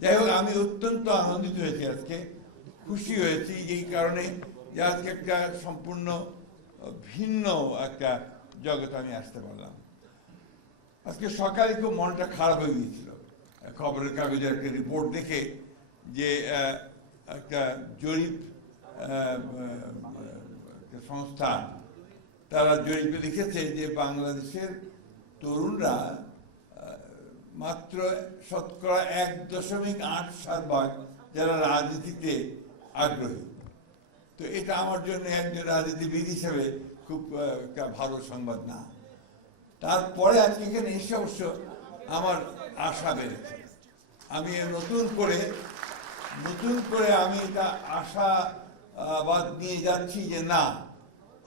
যাই হোক, আমি অত্যন্ত আনন্দিত হয়েছি, আজকে খুশি হয়েছি এই কারণে যে আজকে একটা সম্পূর্ণ ভিন্ন একটা জগতে আমি আসতে পারলাম। আজকে সকালে খুব মনটা খারাপ হয়ে গিয়েছিল খবরের কাগজের একটা রিপোর্ট দেখে, যে একটা জরিপ সংস্থা তারা জরিপে লিখেছে যে বাংলাদেশের তরুণরা মাত্র শতকরা 1.87% যারা রাজনীতিতে আগ্রহী। তো এটা আমার জন্য একজন রাজনীতিবিদ হিসেবে খুব একটা ভালো সংবাদ না। তারপরে আজকে এখানে এসে অবশ্য আমার আশা বেড়েছে। আমি নতুন করে আমি এটা আশাবাদ নিয়ে যাচ্ছি যে না,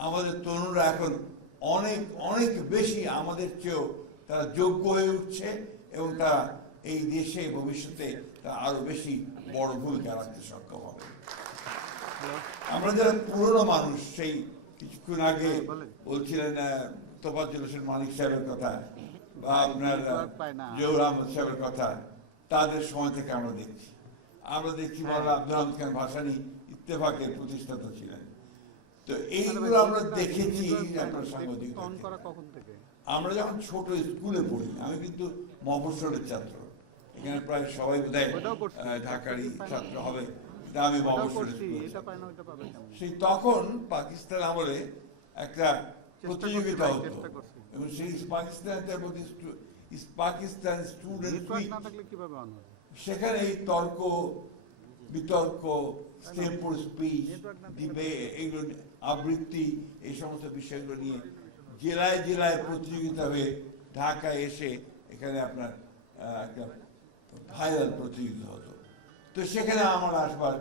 আমাদের তরুণরা এখন অনেক অনেক বেশি আমাদের চেয়েও তারা যোগ্য হয়ে উঠছে এবং তারা এই দেশে ভবিষ্যতে তারা আরো বেশি বড় ভূমিকা রাখতে সক্ষম হবে। আমরা যারা পুরনো মানুষ, সেই কিছুক্ষণ আগে বলছিলেন তোফাজ্জল হোসেন মানিক সাহেবের কথা বা আপনার জহুর আহমদ সাহেবের কথা, তাদের সময় থেকে আমরা দেখছি মাওলানা আব্দুল হামিদ খান ভাসানী ইত্তেফাকের প্রতিষ্ঠাতা ছিলেন। তো এইগুলো আমরা দেখেছি আপনার সাংবাদিকতা। আমরা যখন ছোট স্কুলে পড়ি, আমি কিন্তু মফস্বলের ছাত্র, এখানে প্রায় সবাই বোধহয় ঢাকারই ছাত্র হবে, আমি মফস্বলের সেই তখন পাকিস্তান আমলে একটা প্রতিযোগিতা হতো এবং সেই পাকিস্তান স্টুডেন্ট উইক, সেখানে এই তর্ক বিতর্ক, স্টেম্পল স্পিচ, এইগুলো আবৃত্তি, এই সমস্ত বিষয়গুলো নিয়ে জেলায় জেলায় প্রতিযোগিতা হয়ে ঢাকায় এসে এখানে আপনার একটা ভাইরাল প্রতিযোগিতা হতো। তো সেখানে আমার আসবার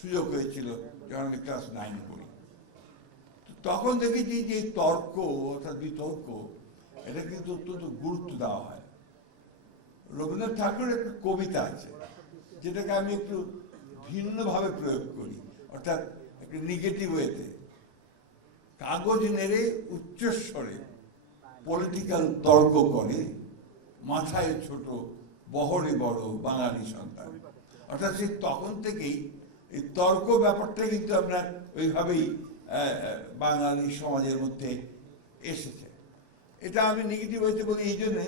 সুযোগ হয়েছিল যখন আমি ক্লাস 9 পড়ি। তখন দেখেছি যে তর্ক অর্থাৎ বিতর্ক, এটা কিন্তু অত্যন্ত গুরুত্ব দেওয়া হয়। রবীন্দ্রনাথ ঠাকুরের একটা কবিতা আছে যেটাকে আমি একটু ভিন্নভাবে প্রয়োগ করি, অর্থাৎ একটা নেগেটিভ ওয়েতে। কাগজ নেড়ে উচ্চস্বরে পলিটিক্যাল তর্ক করে, মাথায় ছোট বহরে বড় বাঙালি সন্তান। অর্থাৎ সেই তখন থেকেই এই তর্ক ব্যাপারটা কিন্তু আপনার ওইভাবেই বাঙালি সমাজের মধ্যে এসেছে। এটা আমি নেগেটিভ হয়েছে বলি এই জন্যে,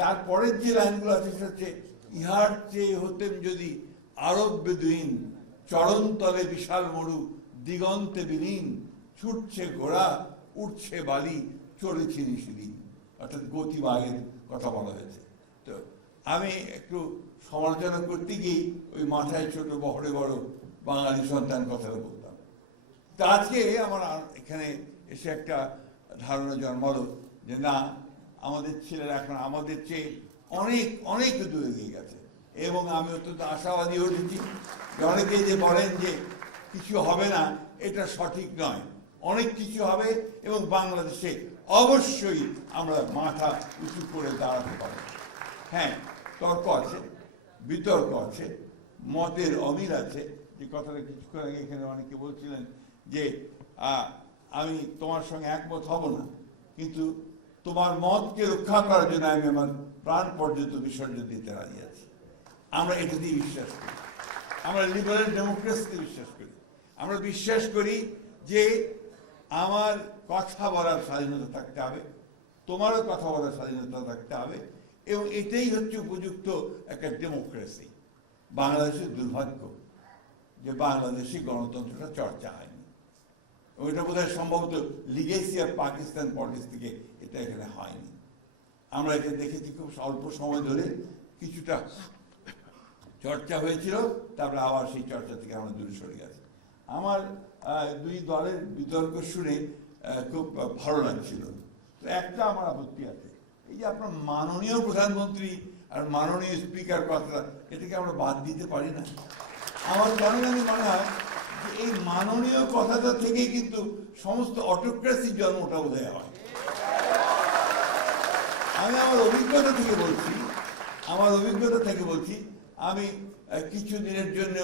তারপরের যে লাইনগুলো আছে সেটা হচ্ছে, ইহার চেয়ে হতেন যদি আরব বেদুইন, চরণতলে বিশাল মরু দিগন্তে বিলীন, ছুটছে ঘোড়া উঠছে বালি চলেছে নিশিদিন। অর্থাৎ গতিবাগের কথা বলা হয়েছে। তো আমি একটু সমালোচনা করতে গিয়েই ওই মাথায় ছোট বহরে বড় বাঙালি সন্তান কথাটা বলতাম। তো আজকে আমার এখানে এসে একটা ধারণা জন্মালো যে না, আমাদের ছেলেরা এখন আমাদের চেয়ে অনেক অনেক দূরে এগিয়ে গেছে এবং আমি অত্যন্ত আশাবাদী হয়েছি যে অনেকেই যে বলেন যে কিছু হবে না, এটা সঠিক নয়। অনেক কিছু হবে এবং বাংলাদেশে অবশ্যই আমরা মাথা উঁচু করে দাঁড়াতে পারব। হ্যাঁ, তর্ক আছে, বিতর্ক আছে, মতের অমিল আছে। যে কথাটা কিছুক্ষণ আগে এখানে অনেকে বলছিলেন যে আমি তোমার সঙ্গে একমত হব না, কিন্তু তোমার মতকে রক্ষা করার জন্য আমি আমার প্রাণ পর্যন্ত বিসর্জন দিতে রাজি আছি। আমরা এটা দিয়ে বিশ্বাস করি। আমরা লিবারেল ডেমোক্রেসিতে বিশ্বাস করি। আমরা বিশ্বাস করি যে আমার কথা বলার স্বাধীনতা থাকতে হবে, তোমারও কথা বলার স্বাধীনতা থাকতে হবে, এবং এটাই হচ্ছে উপযুক্ত একটা ডেমোক্রেসি। বাংলাদেশের দুর্ভাগ্য যে বাংলাদেশি গণতন্ত্রটা চর্চা হয়নি। ওইটা বোধহয় সম্ভবত লিগেসি অফ পাকিস্তান পলিটিক্স থেকে এটা এখানে হয়নি। আমরা এটা দেখেছি খুব অল্প সময় ধরে কিছুটা চর্চা হয়েছিল, তারপরে আবার সেই চর্চা থেকে আমরা দূরে সরে গেছি। আমার দুই দলের বিতর্ক শুনে খুব ভালো লাগছিল। তো একটা আমার আপত্তি আছে, এই যে আপনার মাননীয় প্রধানমন্ত্রী আর মাননীয় স্পিকার কথা, এটাকে আমরা বাদ দিতে পারি না। আমার কেন জানি মনে হয় যে এই মাননীয় কথাটা থেকেই কিন্তু সমস্ত অটোক্রেসির জন্মটা বোধহয় হয়। আমি আমার অভিজ্ঞতা থেকে বলছি, আমি কিছু দিনের জন্য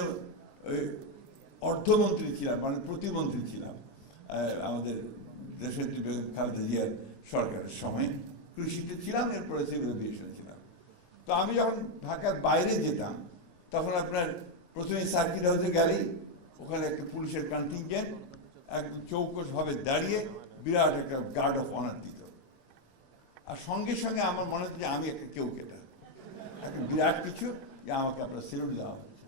অর্থমন্ত্রী ছিলাম, মানে প্রতিমন্ত্রী ছিলাম আমাদের দেশের খালেদা জিয়ার সরকারের সময়। কৃষিতে ছিলাম, এরপরে সিভিল এভিয়েশন ছিলাম। তো আমি যখন ঢাকার বাইরে যেতাম, তখন আপনার প্রথমে সার্কিট হাউসে গেলেই ওখানে একটা পুলিশের কন্টিনজেন্ট একদম চৌকসভাবে দাঁড়িয়ে বিরাট একটা গার্ড অফ অনার দিত। আর সঙ্গে সঙ্গে আমার মনে হচ্ছে যে আমি একটা কেউ কেটা একটা বিরাট কিছু, যে আমাকে আপনার সেলুট দেওয়া হচ্ছে।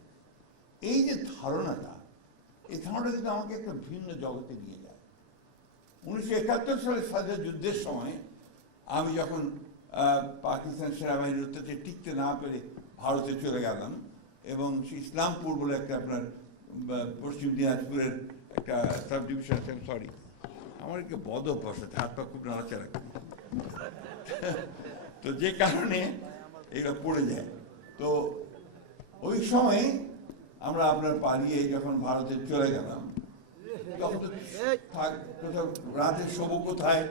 এই যে ধারণাটা, এই ধারণাটা কিন্তু আমাকে একটা ভিন্ন জগতে নিয়ে যায়। 1971 সালে স্বাধীনতা যুদ্ধের সময় আমি যখন পাকিস্তান সেনাবাহিনীর অত্যাচারে টিকতে না পেরে ভারতে চলে গেলাম, এবং ইসলামপুর বলে একটা আপনার পশ্চিম দিনাজপুরের একটা সাব ডিভিশন, সরি আমার একটা বদ অভ্যাস আছে, হাত পা খুব নাড়াচাড়া করি, তো যে কারণে এগুলো পড়ে যায়। তো ওই সময় আমরা আপনার পালিয়ে যখন ভারতে চলে গেলাম, তখন তো কোথাও রাতে শোবো কোথায়,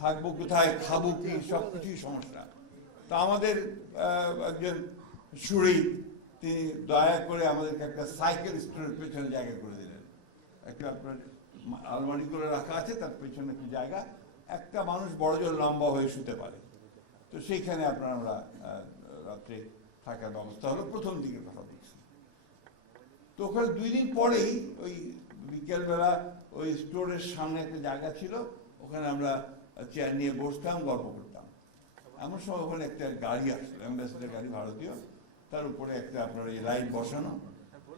থাকবো কোথায়, খাবো কি, সব কিছুই সমস্যা। তো আমাদের একজন সুরি, তিনি দয়া করে আমাদেরকে একটা সাইকেল স্টোরের পেছনে জায়গা করে দিলেন। একটা আপনার আলমারি করে রাখা আছে, তার পেছনে একটু জায়গা, একটা মানুষ বড়জোর লম্বা হয়ে শুতে পারে। তো সেইখানে আপনার আমরা রাত্রে থাকার ব্যবস্থা হলো, প্রথম দিকের কথা বলছি। তো ওখানে 2 দিন পরেই ওই বিকেলবেলা ওই স্টোরের সামনে একটা জায়গা ছিল, ওখানে আমরা চেয়ার নিয়ে বসতাম, গল্প করতাম। এমন সময় ওখানে একটা গাড়ি আসলো, অ্যাম্বাসেডার গাড়ি ভারতীয়, তার উপরে একটা আপনার এই লাইট বসানো,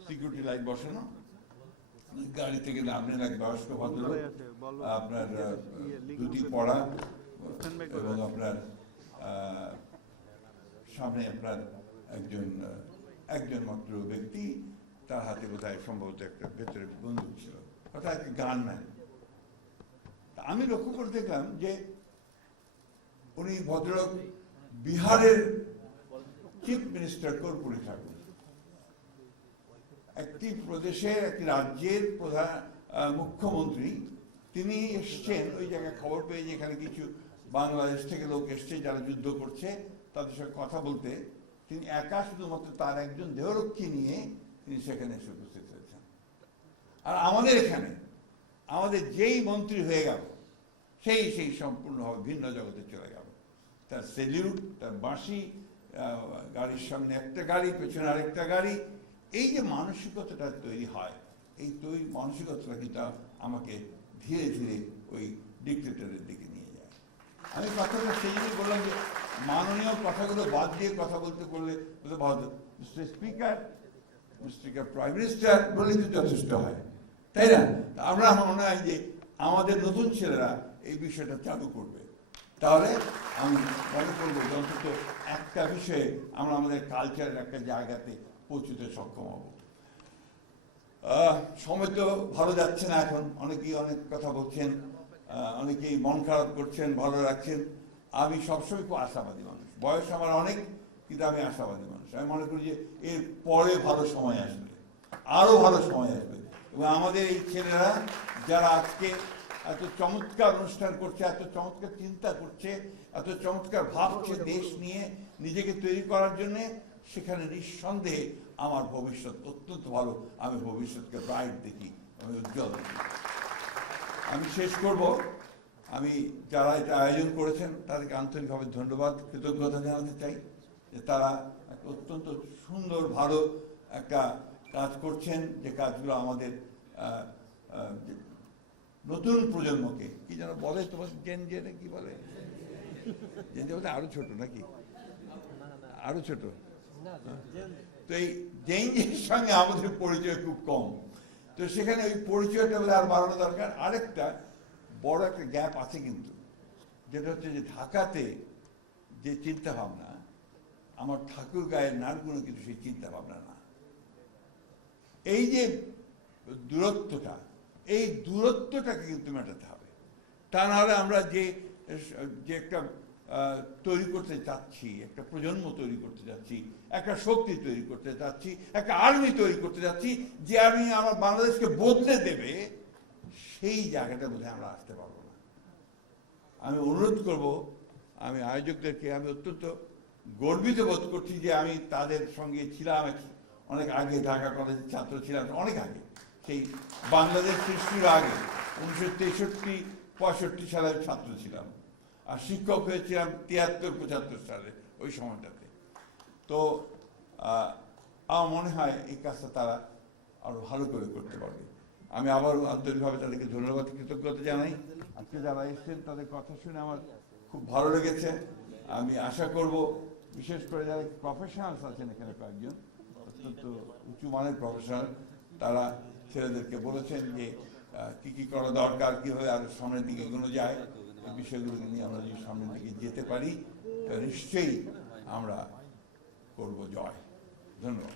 সিকিউরিটি লাইট বসানো। গাড়ি থেকে নামলেন এক বয়স্ক ভদ্রলোক, আপনার ধুতি পরা, এবং আপনার সামনে আপনার একজন মাত্র ব্যক্তি, তার হাতে বোধহয় সম্ভবত একটা ভেতরে বন্দুক ছিল, অর্থাৎ একটা গানম্যান। আমি লক্ষ্য করে দেখলাম যে উনি ভদ্রলোক বিহারের চিফ মিনিস্টার কর্পূরী ঠাকুর, একটি প্রদেশের, একটি রাজ্যের প্রধান মুখ্যমন্ত্রী। তিনি এসছেন ওই জায়গায়, খবর পেয়ে যে এখানে কিছু বাংলাদেশ থেকে লোক এসছে যারা যুদ্ধ করছে, তাদের সঙ্গে কথা বলতে। তিনি একা শুধুমাত্র তার একজন দেহরক্ষী নিয়ে তিনি সেখানে এসে উপস্থিত হয়েছেন। আর আমাদের এখানে আমাদের যেই মন্ত্রী হয়ে গেল, সেই সম্পূর্ণভাবে ভিন্ন জগতে চলে গেল। তার সেলিউট, তার বাঁশি, গাড়ির সামনে একটা গাড়ি, পেছনে আরেকটা গাড়ি, এই যে মানসিকতাটা তৈরি হয়, এই মানসিকতাটা কিন্তু আমাকে ধীরে ধীরে ওই ডিক্টেটরের দিকে নিয়ে যায়। আমি কথাটা সেই জন্য বললাম যে মাননীয় কথাগুলো বাদ দিয়ে কথা বলতে করলে mister speaker, mister prime minister বলে তো যথেষ্ট হয়, তাই না? আমরা মনে হয় যে আমাদের নতুন ছেলেরা এই বিষয়টা চালু করবে, তাহলে আমি মনে করবো যে অন্তত একটা বিষয়ে আমরা আমাদের কালচারের একটা জায়গাতে পৌঁছতে সক্ষম হব। সময় তো ভালো যাচ্ছে না এখন, অনেকেই অনেক কথা বলছেন, অনেকেই মন খারাপ করছেন, ভালো রাখছেন। আমি সবসময় খুব আশাবাদী মানুষ, বয়স আমার অনেক, কিন্তু আমি আশাবাদী মানুষ। আমি মনে করি যে এর পরে ভালো সময় আসবে, আরো ভালো সময় আসবে, এবং আমাদের এই ছেলেরা যারা আজকে এত চমৎকার অনুষ্ঠান করছে, এত চমৎকার চিন্তা করছে, এত চমৎকার ভাবছে দেশ নিয়ে নিজেকে তৈরি করার জন্য, সেখানে নিঃসন্দেহে আমার ভবিষ্যৎ অত্যন্ত ভালো। আমি ভবিষ্যৎকে ব্রাইট দেখি, আমি উজ্জ্বল দেখি। আমি শেষ করব, আমি যারা এটা আয়োজন করেছেন তাদেরকে আন্তরিকভাবে ধন্যবাদ, কৃতজ্ঞতা জানাতে চাই যে তারা একটা অত্যন্ত সুন্দর ভালো একটা কাজ করছেন, যে কাজগুলো আমাদের নতুন প্রজন্মকে, কি যেন বলে তোমার জেনে কি বলে, জেনে বলতে আরো ছোট নাকি, আরো ছোট। তো এই জেনজির সঙ্গে আমাদের পরিচয় খুব কম, তো সেখানে ওই পরিচয়টা বলে আর বাড়ানো দরকার। আরেকটা বড় একটা গ্যাপ আছে কিন্তু, যেটা হচ্ছে যে ঢাকাতে যে চিন্তা ভাবনা, আমার ঠাকুর গায়ের নাড়গুলো কিন্তু সেই চিন্তা ভাবনা না। এই যে দূরত্বটা, এই দূরত্বটাকে কিন্তু মেটাতে হবে, তা নাহলে আমরা যে একটা তৈরি করতে চাচ্ছি, একটা প্রজন্ম তৈরি করতে যাচ্ছি, একটা শক্তি তৈরি করতে যাচ্ছি, একটা আর্মি তৈরি করতে যাচ্ছি, যে আর্মি আমার বাংলাদেশকে বদলে দেবে, সেই জায়গাটা বোধহয় আমরা আসতে পারবো না। আমি অনুরোধ করব, আমি আয়োজকদেরকে, আমি অত্যন্ত গর্বিত বোধ করছি যে আমি তাদের সঙ্গে ছিলাম অনেক আগে, ঢাকা কলেজের ছাত্র ছিলাম অনেক আগে, সেই বাংলাদেশ সৃষ্টির আগে 1963-65 সালের ছাত্র ছিলাম, আর শিক্ষক হয়েছিলাম 73-75 সালে, ওই সময়টাতে। তো আমার মনে হয় এই কাজটা তারা আরো ভালো করে করতে পারবে। আমি আবারও আন্তরিকভাবে তাদেরকে ধন্যবাদ কৃতজ্ঞতা জানাই। আজকে যারা এসেছেন তাদের কথা শুনে আমার খুব ভালো লেগেছে। আমি আশা করব বিশেষ করে যারা প্রফেশনালস আছেন এখানে কয়েকজন অত্যন্ত উঁচু মানের প্রফেশনাল, তারা ছেলেদেরকে বলেছেন যে কি কি করা দরকার, কিভাবে আরো সামনের দিকে এগোনো যায়, এই বিষয়গুলো নিয়ে আমরা যদি সামনের দিকে যেতে পারি নিশ্চয়ই আমরা করব জয়। ধন্যবাদ।